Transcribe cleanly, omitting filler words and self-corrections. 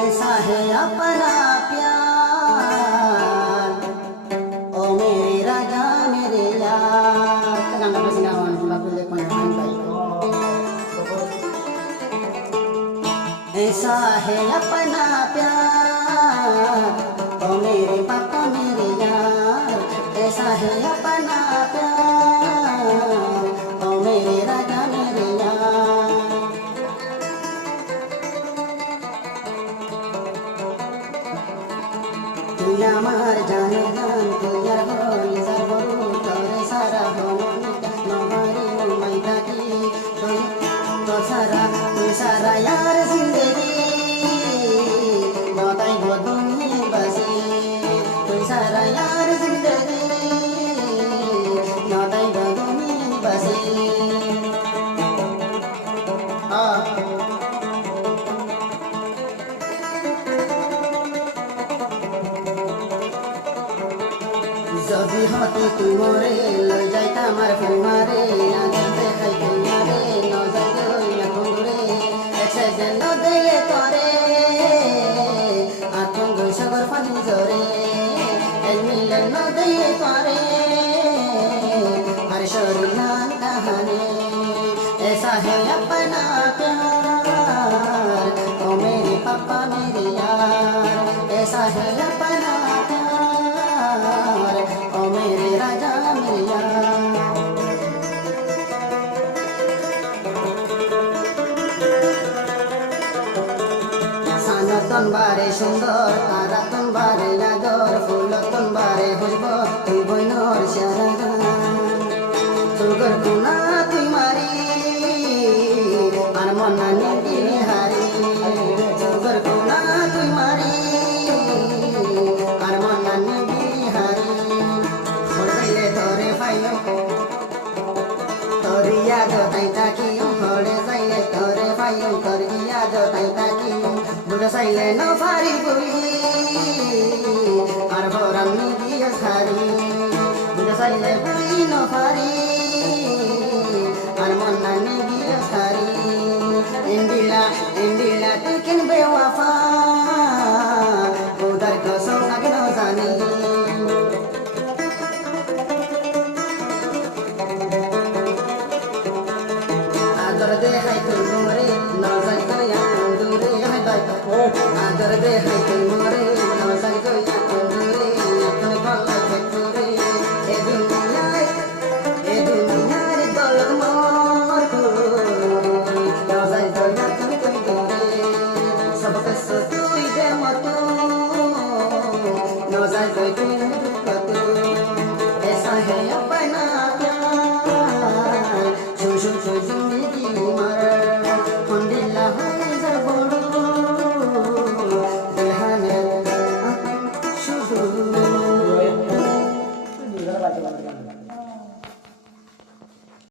ऐसा है अपना प्यार ओ मेरे राजा मेरे यार kadang dapat sinawan bagul ko naman baik ऐसा है अपना प्यार ओ मेरे पापा मेरे यार ऐसा है अपना प्यार ओ मेरे राजा मेरे यार তুই আমার জানের গান তুই আর হলি যার বড় তোরে সারা হমনিটা নমারি মুম্বাই থাকি তুই তো সারা তুই সারা यार जिंदगी নতাই বদনি বাসি তুই সারা यार जिंदगी নতাই বদনি বাসি যদি হতে তুই মরে লই যাইতা আমার ফুমারে আগে দেখাই তোমারে নজর গইয়া কুন্দরে এসে যেন দেয়ে করে আতন গই সাগর পানি জরে এই মিলন ন দেয়ে করে हर शरीरान कहानी ऐसा है अपना प्यार ओ मेरे पापा मेरे यार ऐसा है अपना प्यार ओ मेरे राजा मेरे यार সানতন বারে সুন্দর তারাতন বারে আদর ফুলতন বারে খুশব তুই বইনর সারা সুগর কুনা তুই মারি আর মনা নিদি হারি সুগর কুনা তুই মারি আর মনা নিদি হারি হড়াইলে ধরে পাইও তোর ইয়াদ তাই তাকি হড়ে যাইলে ধরে পাইও তোর ইয়াদ তাই তাকি বুড়ো সাইলে ন ফারি বলি আর ভরাম নিদি হারি বুড়ো সাইলে বলি ন ফারি আর মন্না নিদি হারি ইন্দিলা তুই কেন বেওয়াফা উদার কসম আগে ন জানি আদর দে হাই তুই মোরে নজাই কয়া কুন্দুরে হাই দাই আদর দে হাই তুই মোরে নজাই কয়া কুন্দুরে তুই ভালো ফেকুরে এ দুনিয়ায় দল মোর তুই নজাই কয়া তুই কুন্দুরে সব কস তুই দে মতো নজাই কয়া তুই